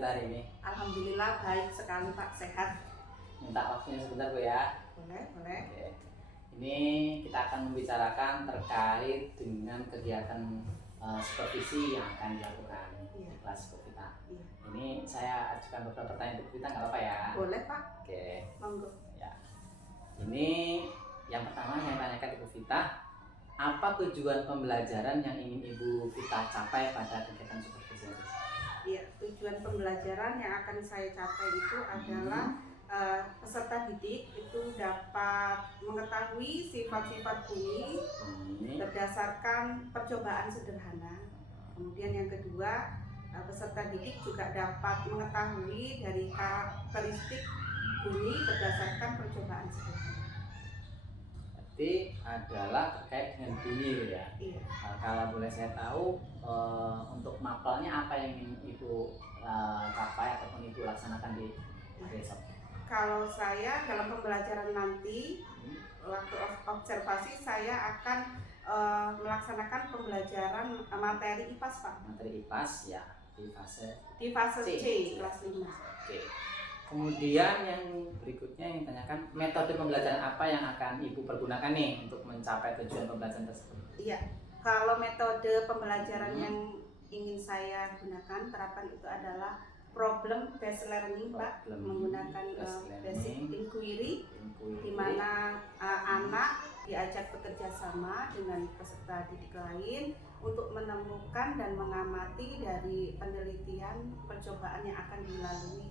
Vita hari ini? Alhamdulillah baik sekali Pak, sehat. Minta waktunya sebentar Bu ya. Boleh. Oke. Ini kita akan membicarakan terkait dengan kegiatan supervisi yang akan dilakukan di kelas Bu Vita. Ini saya ajukan beberapa pertanyaan Bu Vita, nggak apa-apa ya? Boleh Pak. Oke. Monggo. Ya. Ini yang pertama saya tanyakan Bu Vita, apa tujuan pembelajaran yang ingin Ibu Vita capai pada kegiatan supervisi? Iya, tujuan pembelajaran yang akan saya capai itu adalah peserta didik itu dapat mengetahui sifat-sifat bunyi berdasarkan percobaan sederhana. Kemudian yang kedua, peserta didik juga dapat mengetahui dari karakteristik bunyi berdasarkan percobaan sederhana. Berarti adalah terkait dengan bunyi ya. Iya. Kalau boleh saya tahu untuk mapelnya apa yang ingin Ibu capai ataupun Ibu laksanakan di besok? Kalau saya dalam pembelajaran nanti waktu observasi saya akan melaksanakan pembelajaran materi IPAS Pak. Materi IPAS ya di fase C kelas 5. Oke. Kemudian yang berikutnya yang tanyakan, metode pembelajaran apa yang akan Ibu pergunakan nih untuk mencapai tujuan pembelajaran tersebut? Iya, kalau metode pembelajaran yang ingin saya gunakan terapkan itu adalah problem based learning Pak, menggunakan basic inquiry, di mana anak diajak bekerja sama dengan peserta didik lain untuk menemukan dan mengamati dari penelitian percobaan yang akan dilalui.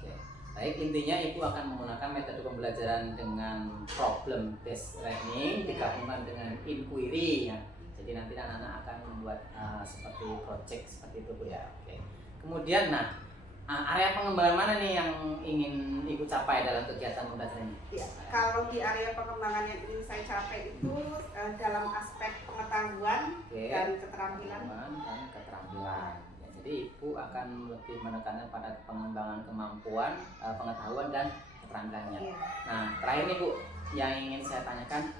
Oke. Baik, intinya Ibu akan menggunakan metode pembelajaran dengan problem based learning digabungkan dengan inquiry ya. Jadi nanti anak-anak akan membuat seperti project seperti itu Bu ya. Oke. Kemudian area pengembangan mana nih yang ingin Ibu capai dalam kegiatan pembelajaran ini? Ya, kalau di area pengembangan yang ingin saya capai itu dalam aspek pengetahuan dan keterampilan. Jadi Ibu akan lebih menekankan pada pengembangan kemampuan, pengetahuan dan keterampilannya. Nah, terakhir nih Bu, yang ingin saya tanyakan,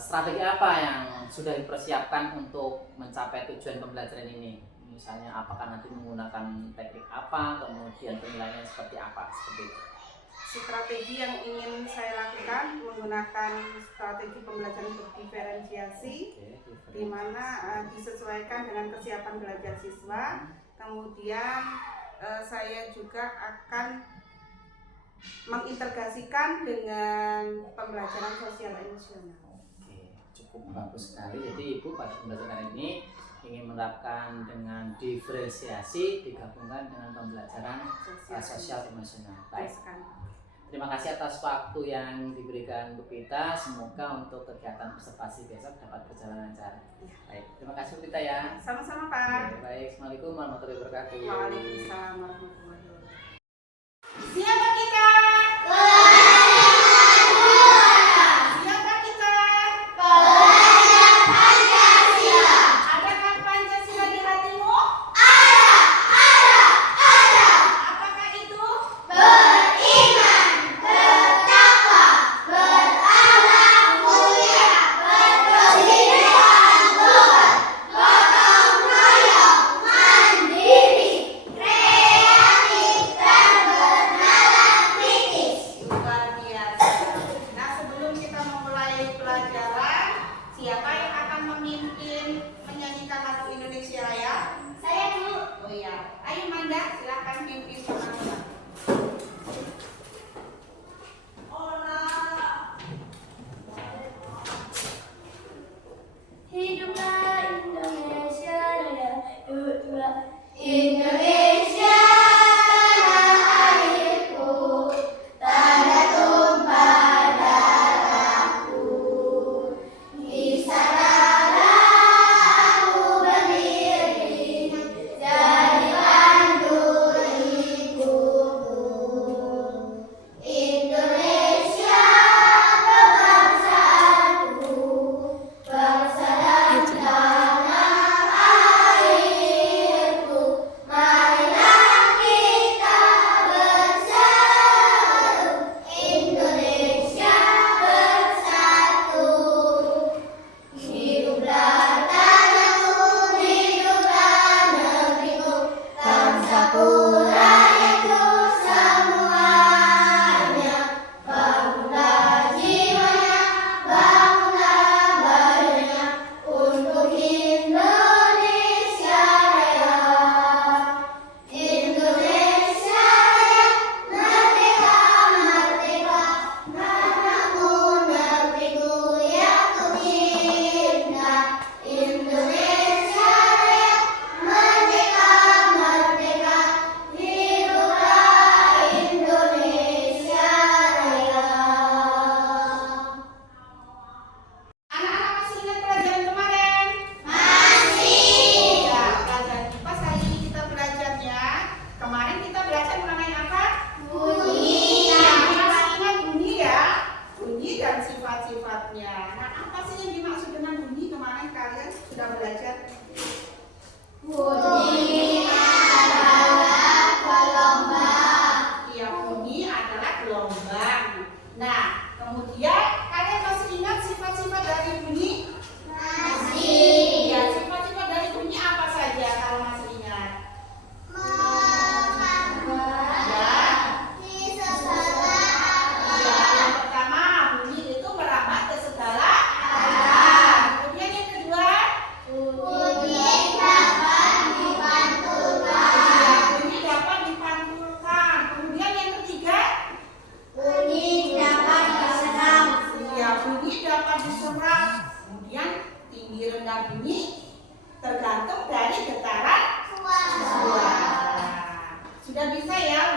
strategi apa yang sudah dipersiapkan untuk mencapai tujuan pembelajaran ini? Misalnya apakah nanti menggunakan teknik apa, kemudian penilaiannya seperti apa, seperti itu. Strategi yang ingin saya lakukan menggunakan strategi pembelajaran berdiferensiasi, di mana disesuaikan dengan kesiapan belajar siswa. Kemudian saya juga akan mengintegrasikan dengan pembelajaran sosial emosional. Oke, cukup bagus sekali. Jadi Ibu pada pembelajaran ini ingin menerapkan dengan diferensiasi digabungkan dengan pembelajaran sosial emosional. Baik. Terima kasih atas waktu yang diberikan Bu Vita. Semoga untuk kegiatan observasi besok dapat berjalan lancar. Baik, terima kasih Bu Vita ya. Sama-sama Pak. Baik, Assalamualaikum warahmatullahi wabarakatuh. Waalaikumsalam warahmatullahi wabarakatuh. Siapa kita? Siapa kita? Pelajar Pancasila. Adakah Pancasila di hatimu? Ada. Apakah itu? Beriman, bertakwa, berakhlak mulia, berkegiatan luhur, gotong royong, mandiri, kreatif.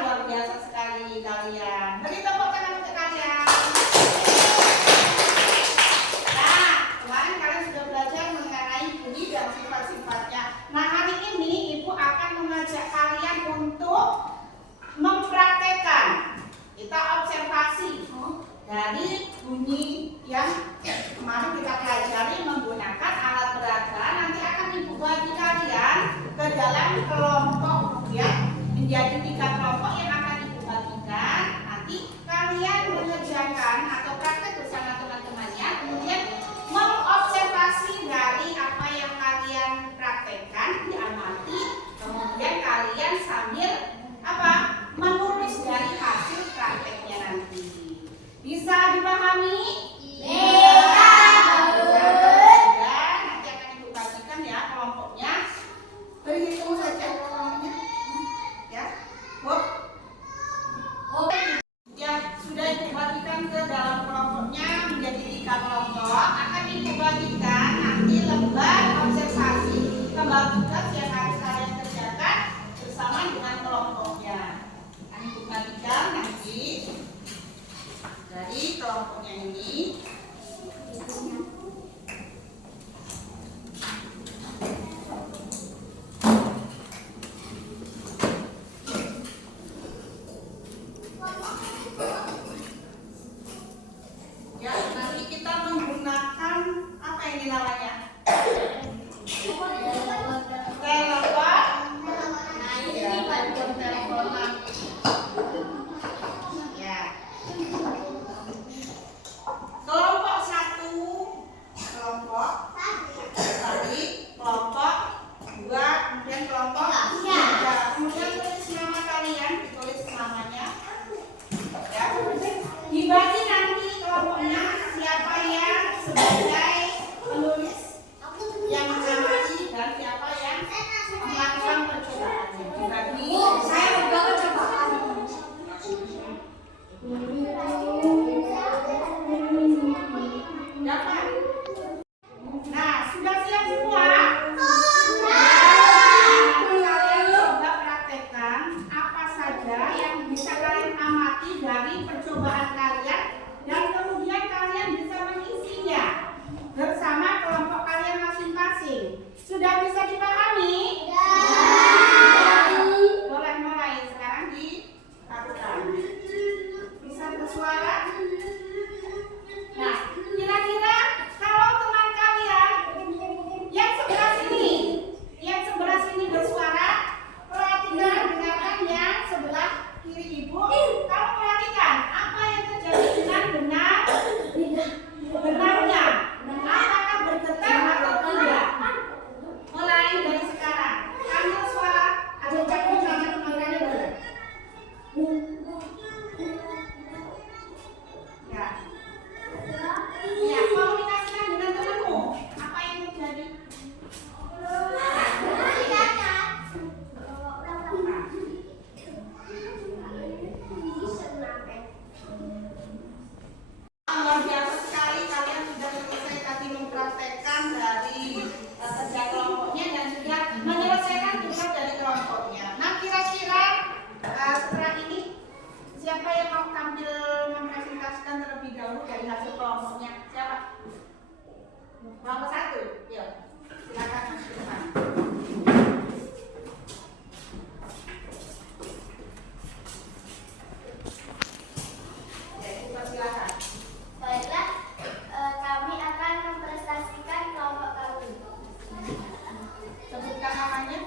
luar biasa sekali kalian. Beri tepuk tangan untuk kalian. Nah, kemarin kalian sudah belajar mengenai bunyi dan sifat-sifatnya. Nah, hari ini Ibu akan mengajak kalian untuk mempraktekkan. Kita observasi dari bunyi yang kemarin kita pelajari menggunakan alat peraga. Nanti akan Ibu bagi kalian ke dalam kelompok ya, menjadi 3 kelompok yang akan Ibu bagikan. Nanti kalian mengerjakan atau praktek bersama teman-temannya, kemudian mengobservasi dari apa yang kalian praktekkan, diamati, kemudian kalian sambil apa? Menulis dari hasil prakteknya nanti. Bisa dipahami? Bisa. Nanti akan Ibu bagikan ya kelompoknya. Berhitung saja kelompoknya. Ya. Hop. Ya, sudah Ibu bagikan ke dalam kelompoknya menjadi 3 kelompok. Akan Ibu bagikan nanti lembar observasi, lembar tugas yang harus kalian kerjakan bersama dengan kelompoknya. Akan Ibu bagikan nanti dari kelompoknya ini. Ya, nanti kita menggunakan apa ini namanya? Telepon. Nah, ini bantuan teleponan. Ya. Kelompok 1, kelompok tadi, kelompok 2, kemudian kelompok 3. Kemudian tulis nama kalian, ditulis namanya. Ya. Dibagi nanti kelompoknya siapa yang sebagai penulis, yang mengamati, dan siapa yang melakukan percobaannya. Dibagi. Saya berbakat cobaan. Dapat. Nah, sudah siap semua? Nanti kalian coba praktekkan apa saja yang bisa kalian amati dari percobaan kalian, dan kemudian kalian bisa mengisinya bersama kelompok kalian masing-masing. Sudah bisa dipahami? Boleh mulai sekarang dilakukan. Bisa bersuara? Nah, kira-kira kalau teman kalian yang sebelah sini bersuara, perhatikan, dengarkan yang sebelah kiri Ibu. Kamu perhatikan apa yang terjadi dengan benarnya. Apakah bergetar atau tidak? Mulai dari sekarang. Ambil suara, ada jagung sama teman-temannya boleh. Ya. Ya, komunikasikan dengan temanmu. Apa yang terjadi? Luar biasa sekali, kalian sudah selesai tadi mempraktekkan dari kerja kelompoknya dan juga menyelesaikan tugas dari kelompoknya. Nah, kira-kira setelah ini siapa yang mau tampil mempresentasikan terlebih dahulu dari hasil kelompoknya? Siapa? Kelompok 1, yuk. Silakan masuk ke depan. Ya, Ibu silakan. Baiklah, kami akan mempresentasikan kelompok kami. Sebutkan namanya.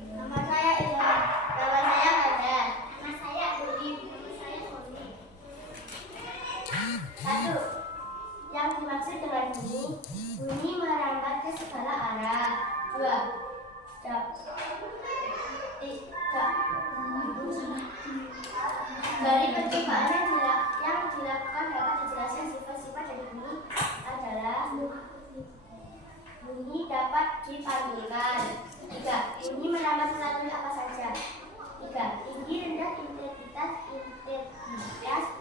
Nama saya Ilham, nama saya Hadan, nama saya Uli, nama saya Sony. 1. Yang dimaksud dengan bunyi merambat ke segala arah. 2. Dari percobaan yang dilakukan dapat dijelaskan sifat-sifat dari bunyi adalah bunyi dapat dipanggilkan. 3. Bunyi merambat melalui apa saja. 3. Tinggi rendah intensitas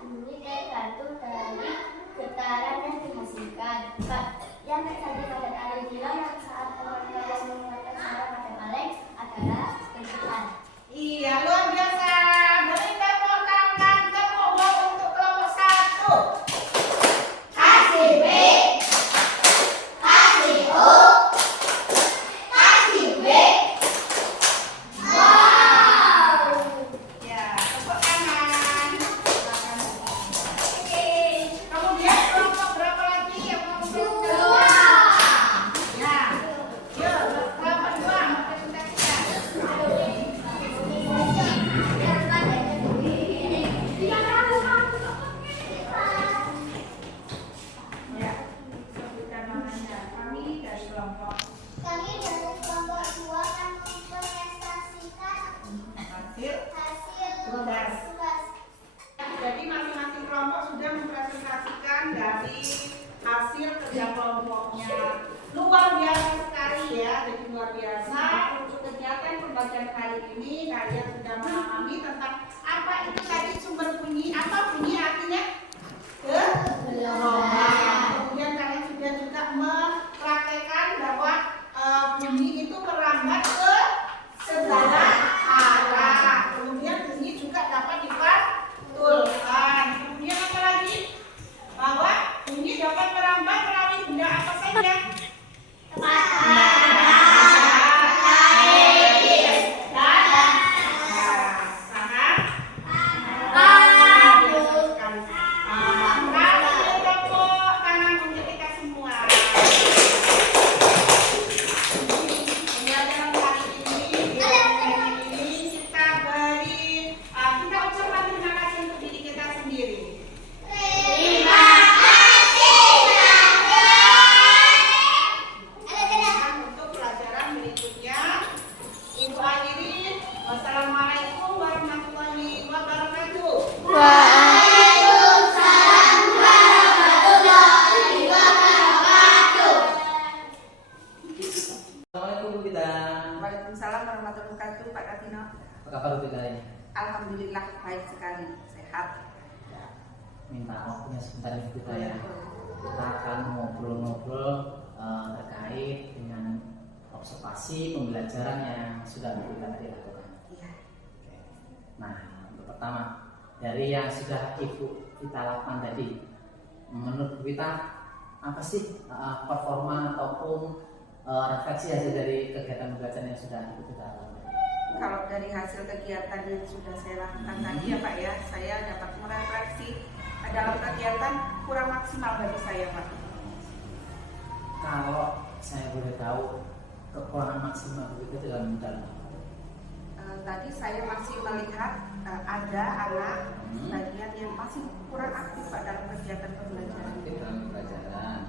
bunyi tergantung dari getaran yang dihasilkan. 4. Yang terjadi pada kaleng bilang yang saat teman-teman mengeluarkan suara pada kaleng adalah bentukan. Iya, luar biasa. alhamdulillah baik sekali, sehat. Ya, minta waktunya sebentar nih kita ya. Kita akan ngobrol-ngobrol terkait dengan observasi pembelajaran yang sudah kita tadi lakukan. Iya. Oke. Nah, untuk pertama dari yang sudah Ibu kita lakukan tadi, menurut kita apa sih performa ataupun refleksi hasil dari kegiatan pembelajaran yang sudah Ibu kita lakukan? Kalau dari hasil kegiatan yang sudah saya lakukan tadi ya Pak ya, saya dapat merefleksi dalam kegiatan kurang maksimal bagi saya Pak. Kalau saya boleh tahu kekurangan maksimal begitu dalam Tadi saya masih melihat ada anak bagian yang masih kurang aktif Pak dalam kegiatan pembelajaran. dalam pembelajaran.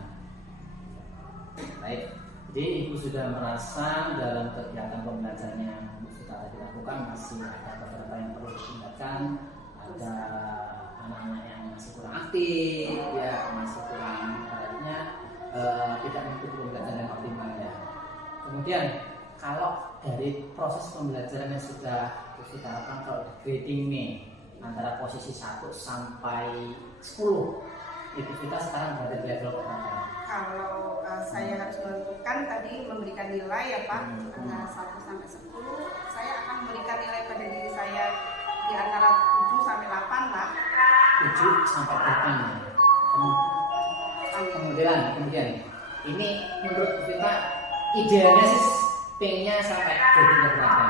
Baik, jadi Ibu sudah merasa dalam kegiatan pembelajaran yang sudah dilakukan masih ada beberapa yang perlu ditingkatkan, ada anak-anak yang masih kurang aktif, ya masih kurang beratnya, tidak mengikuti pembelajaran yang optimal ya. Kemudian kalau dari proses pembelajaran yang sudah kita lakukan, kalau grading nih antara posisi 1 sampai 10, Ibu kita sekarang berada di level berapa? Kalau saya harus menentukan tadi memberikan nilai ya Pak, antara 1 sampai 10, saya akan memberikan nilai pada diri saya di antara 7 sampai 8 lah. 7 sampai 8 ya. Kemudian ini menurut kita idealnya sih pengennya sampai grading berapa?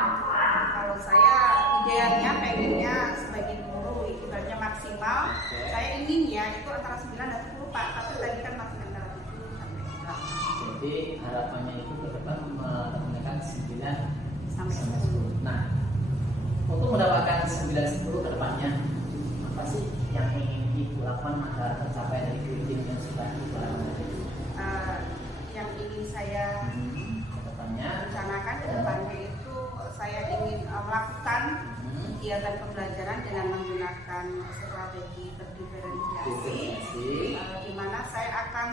Kalau saya idealnya pengennya sebagai guru ibaratnya maksimal, saya inginnya itu antara 9 dan 10 Pak, tapi tadi kan masih antara 7 sampai 8. Jadi harapannya itu ke depan menggunakan 9 Sampai 10. Nah, untuk mendapatkan 9-10 ke depannya, apa sih yang ingin Ibu lakukan agar tercapai dari grading yang sudah Ibu lakukan? Yang ingin saya Ke depannya rencanakan ke depannya itu saya ingin melakukan kegiatan pembelajaran dengan menggunakan strategi berdiferensiasi, di mana saya akan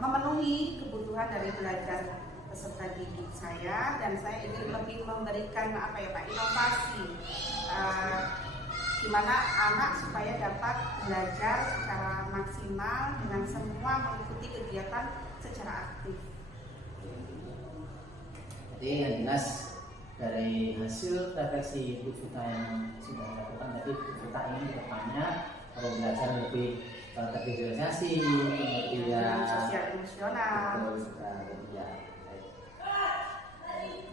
memenuhi kebutuhan dari belajar peserta didik saya, dan saya ingin lebih memberikan inovasi, di mana anak supaya dapat belajar secara maksimal dengan semua mengikuti kegiatan secara aktif. Jadi yang jelas dari hasil refleksi Ibu Vita yang sudah dilakukan tadi, Ibu Vita ingin ke depannya kalau belajar lebih tervisualisasi, kemudian Sosial emosional.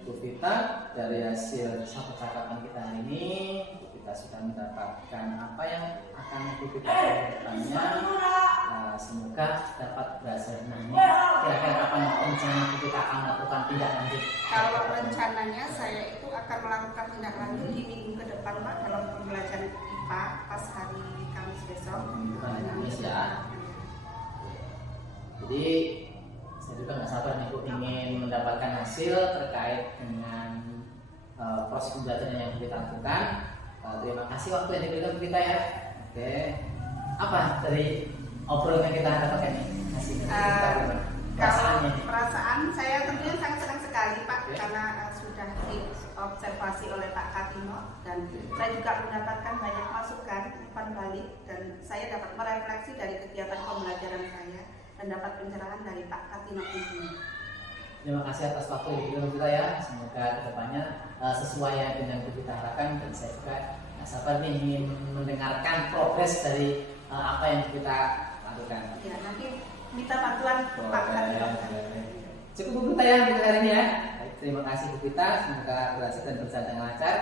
Ibu Vita, dari hasil percakapan kita hari ini, Ibu Vita sudah mendapatkan apa yang akan Ibu Vita lakukan ke depannya. Semoga dapat berhasil. Nah, ini kira-kira kapan rencana kita akan melakukan tindak lanjut? Kalau rencananya saya itu akan melakukan tindak lanjut di minggu ke depan Pak, dalam pembelajaran IPA pas hari Kamis besok. Bukan Kamis ya. Jadi saya juga nggak sabar nih Bu, ingin mendapatkan hasil terkait dengan proses pembelajaran yang kita lakukan. Terima kasih waktu yang diberikan kita ya. Oke, apa dari obrolan yang kita dapatkan ini hasilnya? Kalau perasaan saya tentunya sangat senang sekali Pak, karena sudah diobservasi oleh Pak Katino, dan saya juga mendapatkan banyak masukan umpan balik, dan saya dapat merefleksi dari kegiatan pembelajaran saya dan dapat pencerahan dari Pak Katino ini. Terima kasih atas waktu yang diberikan kita ya. Semoga kedepannya sesuai dengan yang kita harapkan, dan saya juga nggak sabar nih ingin mendengarkan progres dari apa yang kita lakukan. Ya, nanti minta bantuan Pak Katino. Cukup Bu Vita ya untuk hari ini ya. Baik, terima kasih Bu Vita, semoga berhasil dan berjalan dengan lancar.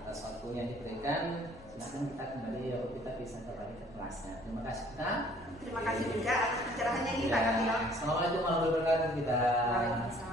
Atas waktu yang diberikan, silakan kita kembali ya Bu Vita, bisa kembali ke kelasnya. Terima kasih Vita. Terima kasih juga atas pencerahannya ini Pak Katino. Assalamualaikum warahmatullahi wabarakatuh. Waalaikumsalam.